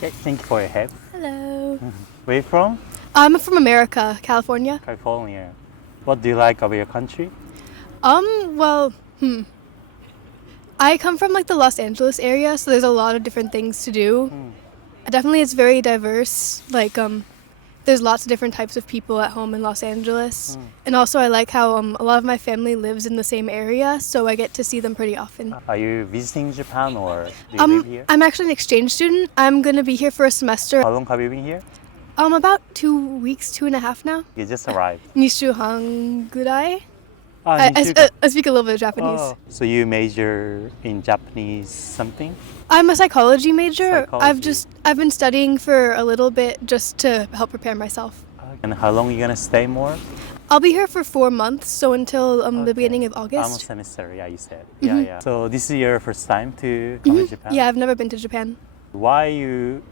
Okay, thank you for your help. Hello. Where are you from? I'm from America, California. California. What do you like about your country? Well, I come from like the Los Angeles area, so there's a lot of different things to do. Definitely it's very diverse. Like there's lots of different types of people at home in Los Angeles. And also I like how a lot of my family lives in the same area, so I get to see them pretty often. Are you visiting Japan or do you live here? I'm actually an exchange student. I'm going to be here for a semester. How long have you been here? About 2 weeks, 2.5 now. You just arrived. 2週半ぐらい? I speak a little bit of Japanese. Oh, so you major in Japanese something? I'm a psychology major. Psychology. I've been studying for a little bit just to help prepare myself. And how long are you gonna stay more? I'll be here for 4 months, so until the beginning of August. Almost semester, yeah, you said. Yeah. So this is your first time to come to Japan? Yeah, I've never been to Japan. Why you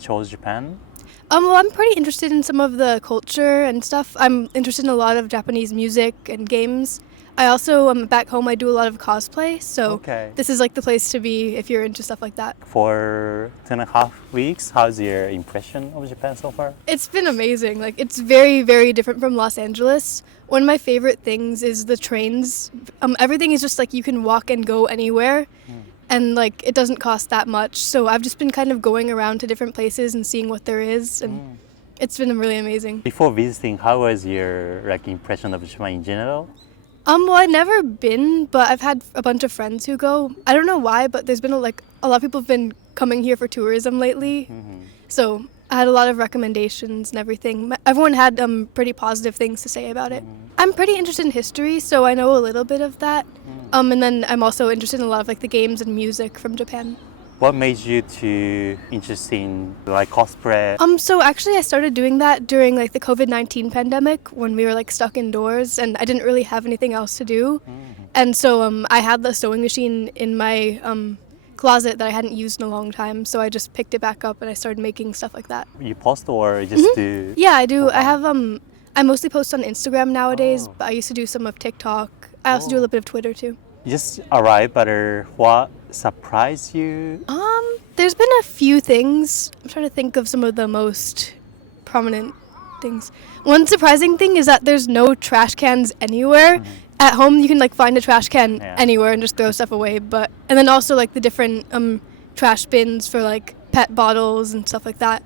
chose Japan? Well, I'm pretty interested in some of the culture and stuff. I'm interested in a lot of Japanese music and games. I also, back home, I do a lot of cosplay, so This is like the place to be if you're into stuff like that. For 2.5 weeks, how's your impression of Japan so far? It's been amazing. Like, it's very, very different from Los Angeles. One of my favorite things is the trains. Everything is just like you can walk and go anywhere. And like it doesn't cost that much, so I've just been kind of going around to different places and seeing what there is, and it's been really amazing. Before visiting, how was your impression of Japan in general? Well, I've never been, but I've had a bunch of friends who go. I don't know why, but there's been a lot of people have been coming here for tourism lately. So I had a lot of recommendations and everything. Everyone had pretty positive things to say about it. I'm pretty interested in history, so I know a little bit of that. And then I'm also interested in a lot of like the games and music from Japan. What made you interested in like cosplay? So actually I started doing that during like the COVID-19 pandemic when we were like stuck indoors and I didn't really have anything else to do. And so I had the sewing machine in my closet that I hadn't used in a long time, so I just picked it back up and I started making stuff like that. You post or just do? Yeah, I do. I have I mostly post on Instagram nowadays, but I used to do some of TikTok. I also do a little bit of Twitter too. You just arrived, but what surprised you? There's been a few things. I'm trying to think of some of the most prominent things. One surprising thing is that there's no trash cans anywhere. At home, you can like find a trash can anywhere and just throw stuff away. And then also like the different trash bins for like pet bottles and stuff like that.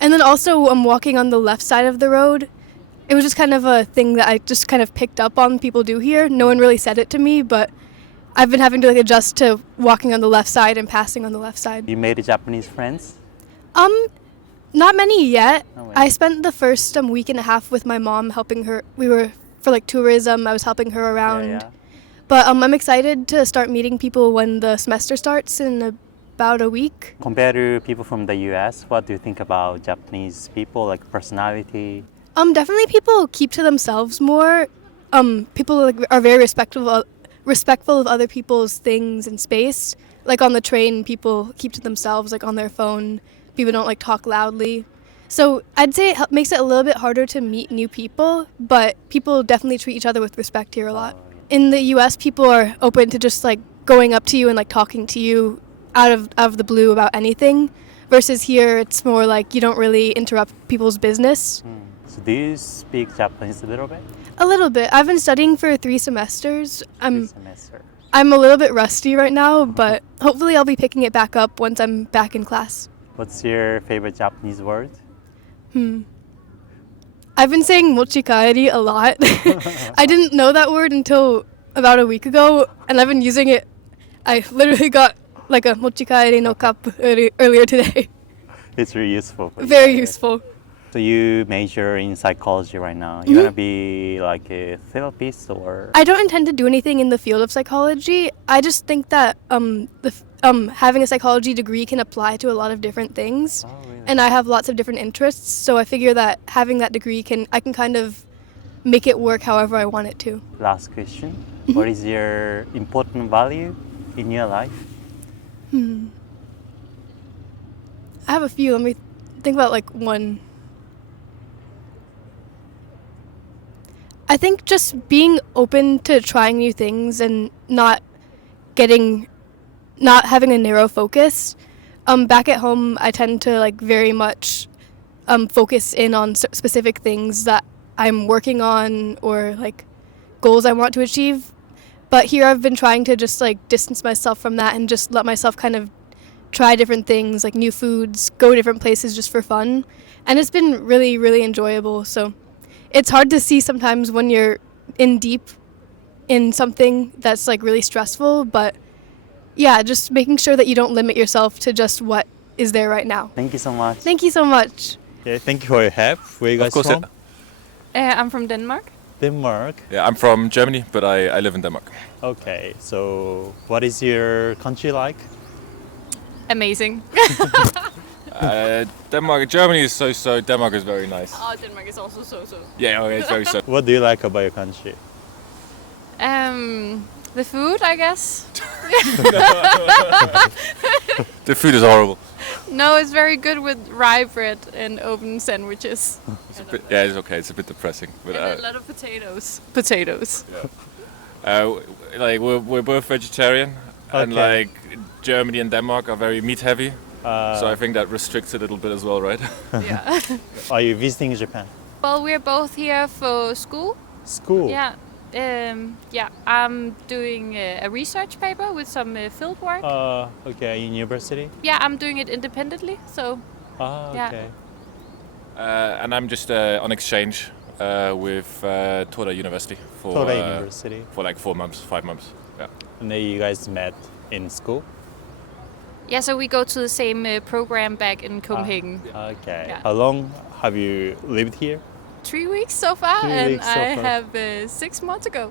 And then also walking on the left side of the road. It was just kind of a thing that I just kind of picked up on people do here. No one really said it to me, but I've been having to like adjust to walking on the left side and passing on the left side. You made Japanese friends? Not many yet. I spent the first week and a half with my mom helping her. We were for like tourism. I was helping her around. But I'm excited to start meeting people when the semester starts in about a week. Compared to people from the US, what do you think about Japanese people, like personality? Definitely people keep to themselves more. People are very respectful of other people's things and space. Like on the train, people keep to themselves, like on their phone. People don't like talk loudly. So I'd say it makes it a little bit harder to meet new people, but people definitely treat each other with respect here a lot. In the US, people are open to just like going up to you and like talking to you out of the blue about anything. Versus here, it's more like you don't really interrupt people's business. So do you speak Japanese a little bit? A little bit. I've been studying for 3 semesters. I'm a little bit rusty right now, but hopefully I'll be picking it back up once I'm back in class. What's your favorite Japanese word? I've been saying mochikaeri a lot. I didn't know that word until about a week ago, and I've been using it. I literally got like a mochikaeri no cup earlier today. It's really useful. Very useful. So you major in psychology right now. You're gonna be like a therapist or? I don't intend to do anything in the field of psychology. I just think that having a psychology degree can apply to a lot of different things. Oh, really? And I have lots of different interests, so I figure that having that degree I can kind of make it work however I want it to. Last question. What is your important value in your life? I have a few. Let me think about like one. I think just being open to trying new things and not having a narrow focus. back at home, I tend to like very much focus in on specific things that I'm working on or like goals I want to achieve. But here I've been trying to just like distance myself from that and just let myself kind of try different things, like new foods, go different places just for fun. And it's been really, really enjoyable. So it's hard to see sometimes when you're in deep in something that's like really stressful, but yeah, just making sure that you don't limit yourself to just what is there right now. Thank you so much. Thank you so much. Yeah, thank you for your help. Where you guys course, from? I'm from Denmark. Denmark. Yeah, I'm from Germany, but I live in Denmark. Okay, so what is your country like? Amazing. Germany is so. Denmark is very nice. Oh, Denmark is also so. Yeah, okay, it's very so. What do you like about your country? The food, I guess. The food is horrible. No, it's very good with rye bread and oven sandwiches. It's okay. It's a bit depressing, but And a lot of potatoes. Potatoes. like we're both vegetarian, and Okay. like Germany and Denmark are very meat heavy. So I think that restricts a little bit as well, right? Yeah. Are you visiting Japan? Well, we're both here for school. School? Yeah. I'm doing a research paper with some field work. Okay, university? Yeah, I'm doing it independently. So yeah. Okay. And I'm just on exchange with Toda University Toda University. for like 4 months, 5 months. Yeah. And then you guys met in school? Yeah, so we go to the same program back in Copenhagen. Okay. Yeah. How long have you lived here? 3 weeks so far, 3 and weeks so I far. have 6 months ago.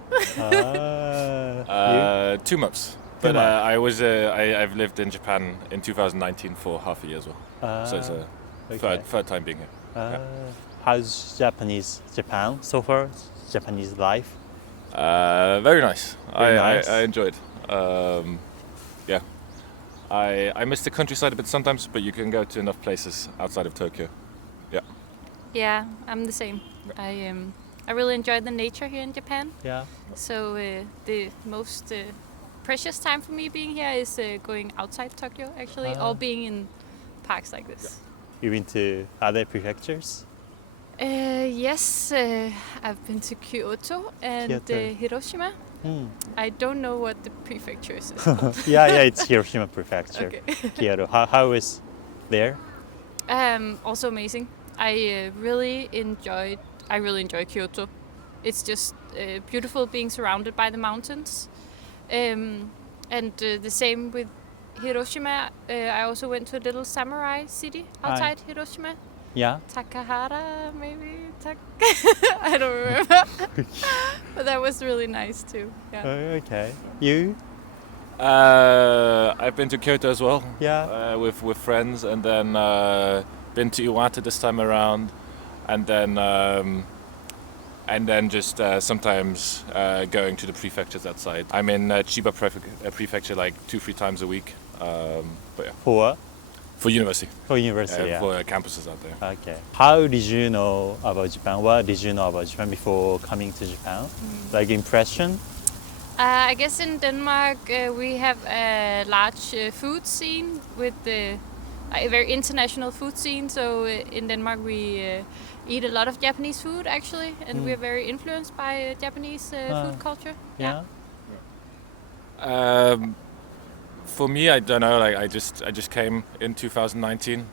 2 months. But I've lived in Japan in 2019 for half a year as well. So it's a third time being here. How's Japan so far? Japanese life? Very nice. Very nice. I enjoyed. Yeah. I miss the countryside a bit sometimes, but you can go to enough places outside of Tokyo. Yeah. Yeah, I'm the same. I really enjoy the nature here in Japan. Yeah. So the most precious time for me being here is going outside Tokyo, actually, or being in parks like this. You been to other prefectures? Yes, I've been to Kyoto and Kyoto. Hiroshima. I don't know what the prefectures is. Yeah, it's Hiroshima prefecture. Okay. Kyoto. How is there? Also amazing. I really enjoy Kyoto. It's just beautiful being surrounded by the mountains. And the same with Hiroshima. I also went to a little samurai city outside Hiroshima. Yeah. Takahara, maybe? I don't remember. But that was really nice too. Yeah. Okay. You? I've been to Kyoto as well. Yeah. With friends, and then been to Iwata this time around, and then just sometimes going to the prefectures outside. I'm in Chiba prefecture like 2-3 times a week. But yeah. For what? For university. For university, yeah. For campuses out there. Okay. How did you know about Japan? What did you know about Japan before coming to Japan? Like impression? I guess in Denmark we have a large food scene with a very international food scene. So in Denmark we eat a lot of Japanese food actually, and we're very influenced by Japanese food culture. Yeah. For me, I don't know. Like I just came in 2019.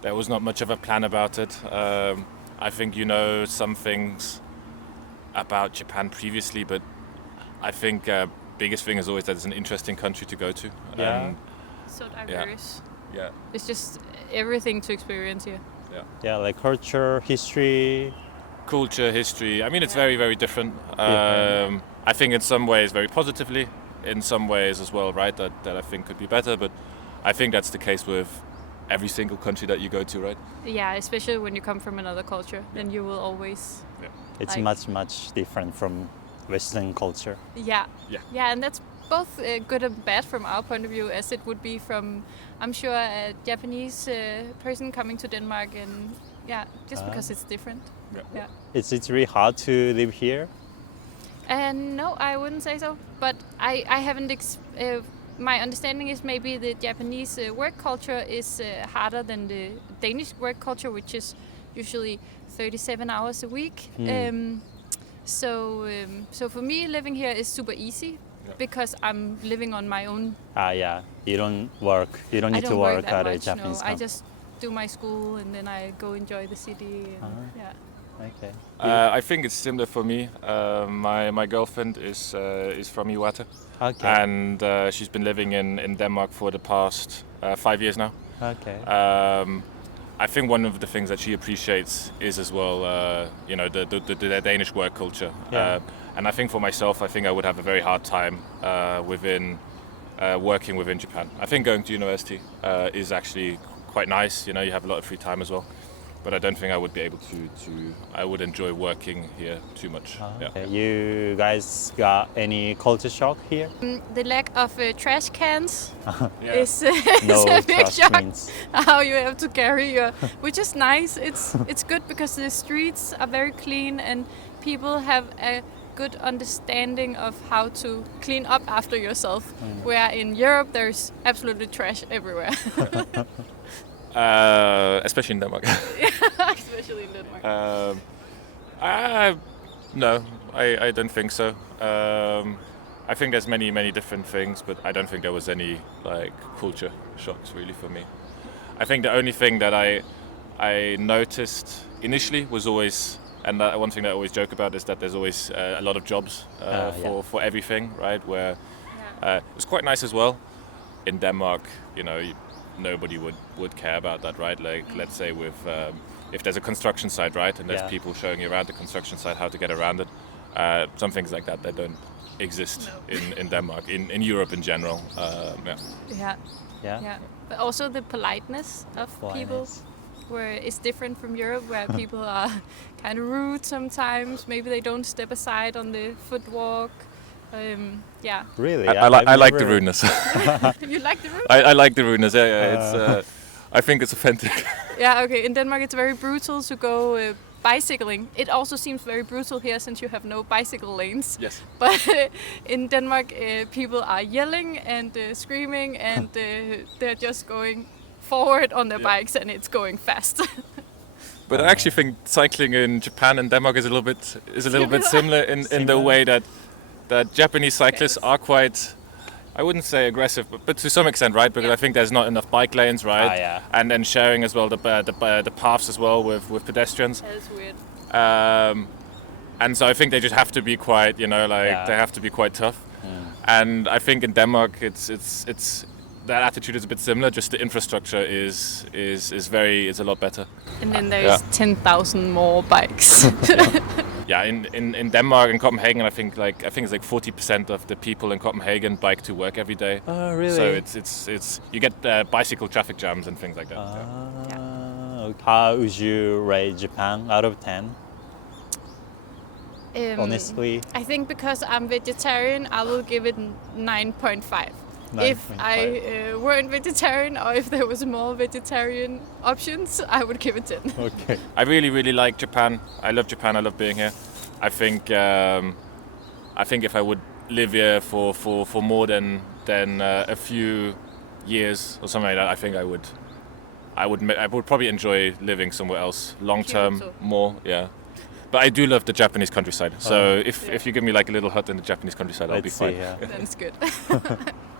There was not much of a plan about it. I think you know some things about Japan previously, but I think biggest thing is always that it's an interesting country to go to. Yeah. So diverse. Yeah. It's just everything to experience here. Yeah, like culture, history. Culture, history. I mean, it's very, very different. Different. I think in some ways very positively, in some ways as well, right? That I think could be better, but I think that's the case with every single country that you go to, right? Yeah, especially when you come from another culture, then you will always. It's Like- much different from Western culture. Yeah. Yeah. And that's both good and bad from our point of view, as it would be from, I'm sure, a Japanese person coming to Denmark, and just because it's different. Yeah. It's really hard to live here. And no, I wouldn't say so. But I haven't my understanding is maybe the Japanese work culture is harder than the Danish work culture, which is usually 37 hours a week. So for me, living here is super easy because I'm living on my own. Yeah. You don't work. You don't need to work that at a much, Japanese no. company. I just do my school and then I go enjoy the city. And, yeah. Okay. I think it's similar for me. My girlfriend is from Iwate, Okay. and she's been living in Denmark for the past 5 years now. Okay. I think one of the things that she appreciates is as well, the Danish work culture. Yeah. And I think for myself, I think I would have a very hard time working within Japan. I think going to university is actually quite nice. You know, you have a lot of free time as well. But I don't think I would be able I would enjoy working here too much. Okay. You guys got any culture shock here? The lack of trash cans Yeah. is No a big trash shock. means. How you have to carry your, which is nice. It's good because the streets are very clean and people have a good understanding of how to clean up after yourself. Where in Europe there's absolutely trash everywhere. Especially in Denmark. Especially in Denmark. No, I don't think so. I think there's many different things, but I don't think there was any like culture shocks really for me. I think the only thing that I noticed initially was always, and that one thing that I always joke about is that there's always a lot of jobs for everything, right? Where it's quite nice as well. In Denmark, nobody would care about that, right? Like, let's say if there's a construction site, right, and there's people showing you around the construction site how to get around it, some things like that don't exist in Denmark, in Europe in general. Yeah. But also the politeness of people, where it's different from Europe, where people are kind of rude sometimes. Maybe they don't step aside on the footwalk. Really? I like the rudeness. You like the rudeness? I like the rudeness. Yeah. It's. I think it's authentic. Yeah. Okay. In Denmark, it's very brutal to go bicycling. It also seems very brutal here since you have no bicycle lanes. Yes. But in Denmark, people are yelling and screaming, and they're just going forward on their bikes, and it's going fast. But I actually think cycling in Japan and Denmark is a little bit similar in the way that Japanese cyclists are quite, I wouldn't say aggressive, but to some extent, right? Because I think there's not enough bike lanes, right? And then sharing as well the paths as well with pedestrians. That is weird. And so I think they just have to be quite, they have to be quite tough. And I think in Denmark, it's that attitude is a bit similar. Just the infrastructure is a lot better. And then there's 10,000 more bikes. Yeah, in Denmark and Copenhagen, I think it's like 40% of the people in Copenhagen bike to work every day. Oh, really? So it's you get bicycle traffic jams and things like that. How would you rate Japan out of 10? Honestly, I think because I'm vegetarian, I will give it 9.5. If I weren't vegetarian, or if there was more vegetarian options, I would give it 10. Okay. I really like Japan. I love Japan. I love being here. I think if I would live here for more than a few years or something like that, I think I would probably enjoy living somewhere else long term more. Yeah. But I do love the Japanese countryside. So if you give me like a little hut in the Japanese countryside, I'll be fine. Then it's good.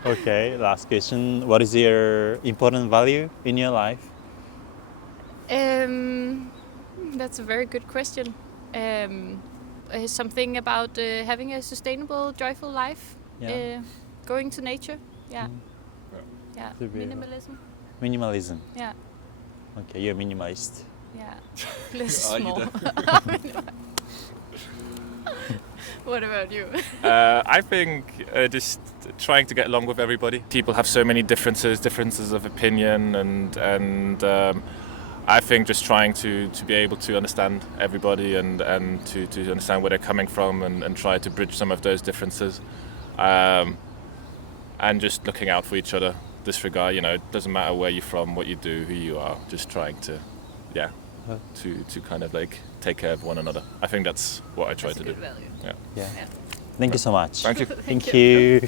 Okay, last question. What is your important value in your life? That's a very good question. Something about having a sustainable, joyful life. Going to nature. Yeah. Minimalism. Minimalism. Yeah. Okay, you're a minimalist. Yeah. Less small. What about you? I think just trying to get along with everybody. People have so many differences of opinion, and I think just trying to be able to understand everybody and to understand where they're coming from and try to bridge some of those differences, and just looking out for each other. Disregard, it doesn't matter where you're from, what you do, who you are. Just trying to, to kind of like take care of one another. I think that's what I try to do. Value. Yeah. Thank you so much. Thank you. Thank you.